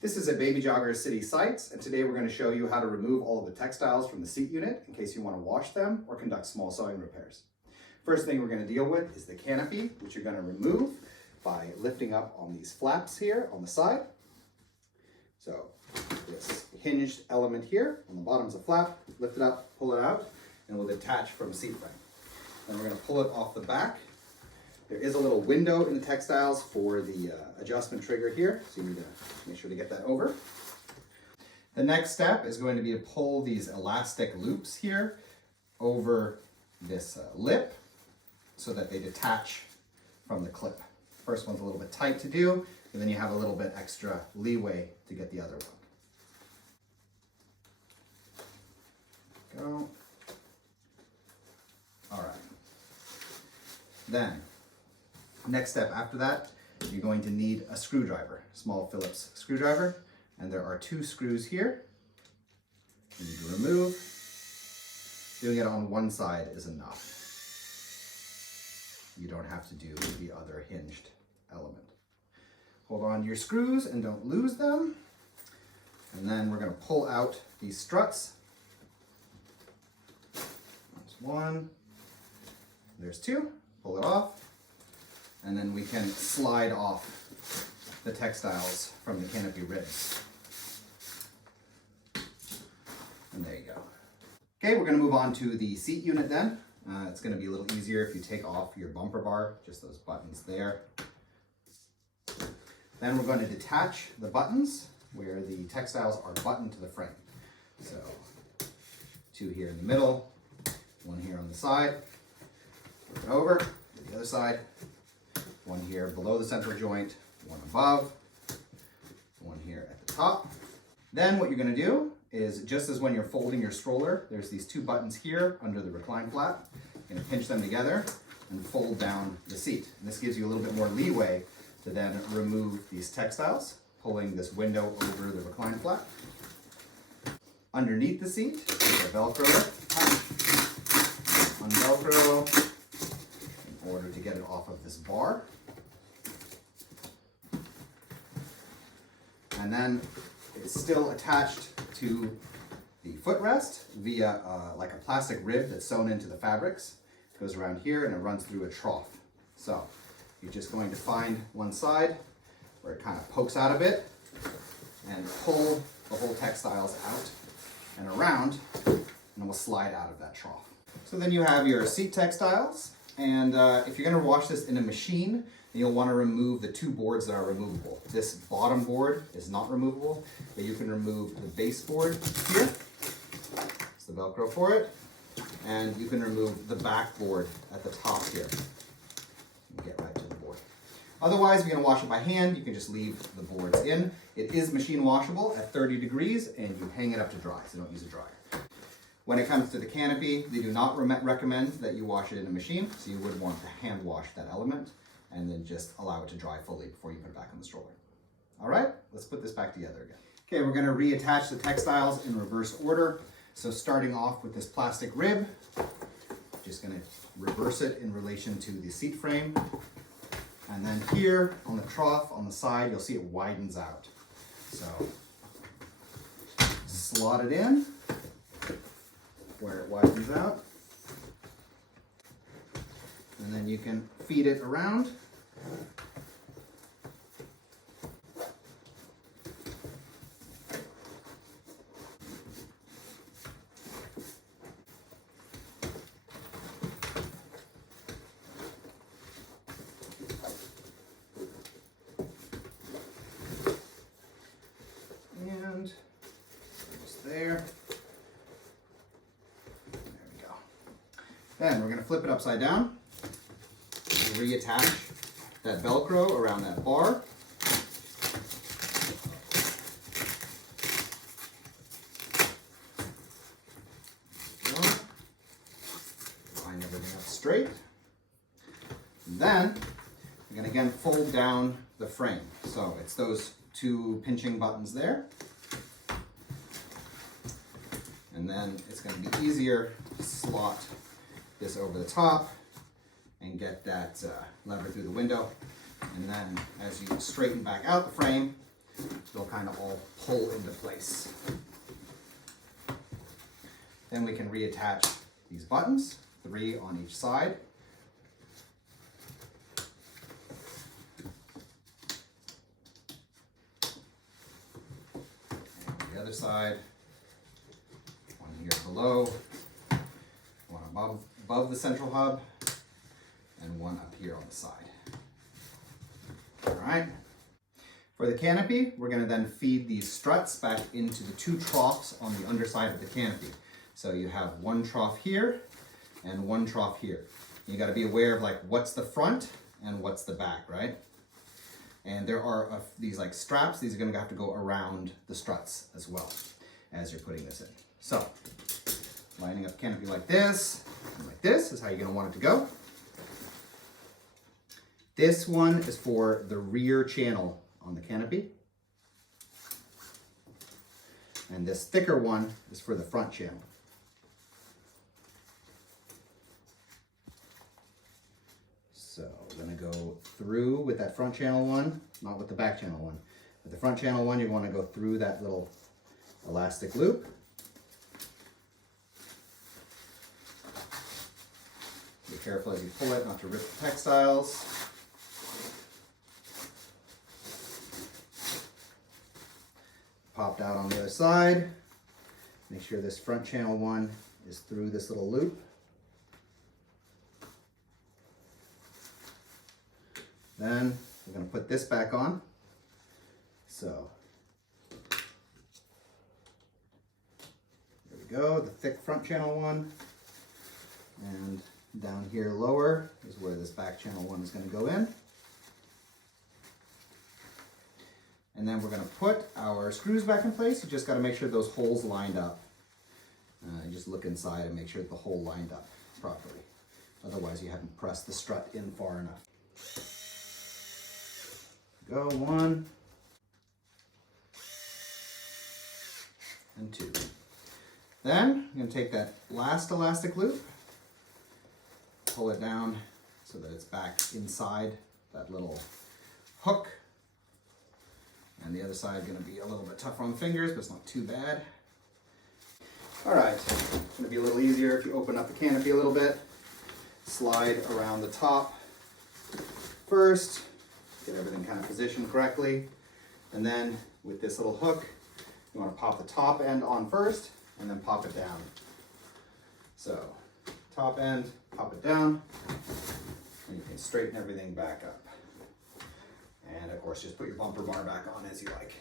This is a Baby Jogger City Sights, and today we're going to show you how to remove all of the textiles from the seat unit in case you want to wash them or conduct small sewing repairs. First thing we're going to deal with is the canopy, which you're going to remove by lifting up on these flaps here on the side. So this hinged element here on the bottom is a flap, lift it up, pull it out, and it will detach from the seat frame. Then we're going to pull it off the back. There is a little window in the textiles for the adjustment trigger here, so you need to make sure to get that over. The next step is going to be to pull these elastic loops here over this lip so that they detach from the clip. First one's a little bit tight to do, and then you have a little bit extra leeway to get the other one. Go. All right. Then, next step after that, you're going to need a screwdriver, small Phillips screwdriver, and there are 2 screws here you need to remove. Doing it on one side is enough. You don't have to do the other hinged element. Hold on to your screws and don't lose them. And then we're going to pull out these struts. There's 1, there's 2, pull it off. And then we can slide off the textiles from the canopy ribs. And there you go. Okay, we're going to move on to the seat unit then. It's going to be a little easier if you take off your bumper bar, just those buttons there. Then we're going to detach the buttons where the textiles are buttoned to the frame. So 2 here in the middle, 1 here on the side, flip it over to the other side. 1 here below the central joint, 1 above, 1 here at the top. Then what you're going to do is, just as when you're folding your stroller, there's these 2 buttons here under the recline flap. You're going to pinch them together and fold down the seat. And this gives you a little bit more leeway to then remove these textiles, pulling this window over the recline flap. Underneath the seat, there's a Velcro. Unvelcro in order to get it off of this bar. And then it's still attached to the footrest via like a plastic rib that's sewn into the fabrics. It goes around here and it runs through a trough. So you're just going to find one side where it kind of pokes out a bit and pull the whole textiles out and around, and it will slide out of that trough. So then you have your seat textiles, and if you're going to wash this in a machine, you'll want to remove the 2 boards that are removable. This bottom board is not removable, but you can remove the base board here. It's the Velcro for it. And you can remove the back board at the top here. And get right to the board. Otherwise, if you're going to wash it by hand, you can just leave the boards in. It is machine washable at 30 degrees, and you hang it up to dry, so don't use a dryer. When it comes to the canopy, they do not recommend that you wash it in a machine, so you would want to hand wash that element and then just allow it to dry fully before you put it back on the stroller. All right, let's put this back together again. Okay, we're going to reattach the textiles in reverse order. So starting off with this plastic rib, just going to reverse it in relation to the seat frame. And then here on the trough on the side, you'll see it widens out. So slot it in where it widens out. And then you can feed it around. And just there. There we go. Then we're going to flip it upside down. Reattach that Velcro around that bar. Line everything up straight. And then you're going to again fold down the frame. So it's those 2 pinching buttons there. And then it's going to be easier to slot this over the top and get that lever through the window. And then as you straighten back out the frame, they'll kind of all pull into place. Then we can reattach these buttons, 3 on each side. And on the other side, one here below, one above the central hub, and one up here on the side. All right. For the canopy, we're going to then feed these struts back into the 2 troughs on the underside of the canopy. So you have 1 trough here and 1 trough here. You got to be aware of like what's the front and what's the back, right? And there are these like straps. These are going to have to go around the struts as well as you're putting this in. So lining up canopy like this and like this is how you're going to want it to go. This one is for the rear channel on the canopy. And this thicker one is for the front channel. So we're going to go through with that front channel one, not with the back channel one. With the front channel one, you want to go through that little elastic loop. Be careful as you pull it not to rip the textiles. Popped out on the other side. Make sure this front channel one is through this little loop. Then we're going to put this back on. So there we go, the thick front channel one. And down here lower is where this back channel one is going to go in. And then we're going to put our screws back in place. You just got to make sure those holes lined up. You just look inside and make sure that the hole lined up properly. Otherwise you haven't pressed the strut in far enough. Go 1 and 2. Then I'm going to take that last elastic loop, pull it down so that it's back inside that little hook. And the other side is going to be a little bit tougher on the fingers, but it's not too bad. All right, it's going to be a little easier if you open up the canopy a little bit. Slide around the top first, get everything kind of positioned correctly. And then with this little hook, you want to pop the top end on first and then pop it down. So top end, pop it down, and you can straighten everything back up. And of course, just put your bumper bar back on as you like.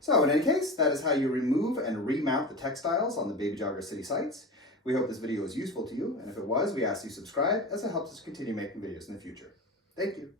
So in any case, that is how you remove and remount the textiles on the Baby Jogger City Sights. We hope this video was useful to you, and if it was, we ask you subscribe as it helps us continue making videos in the future. Thank you.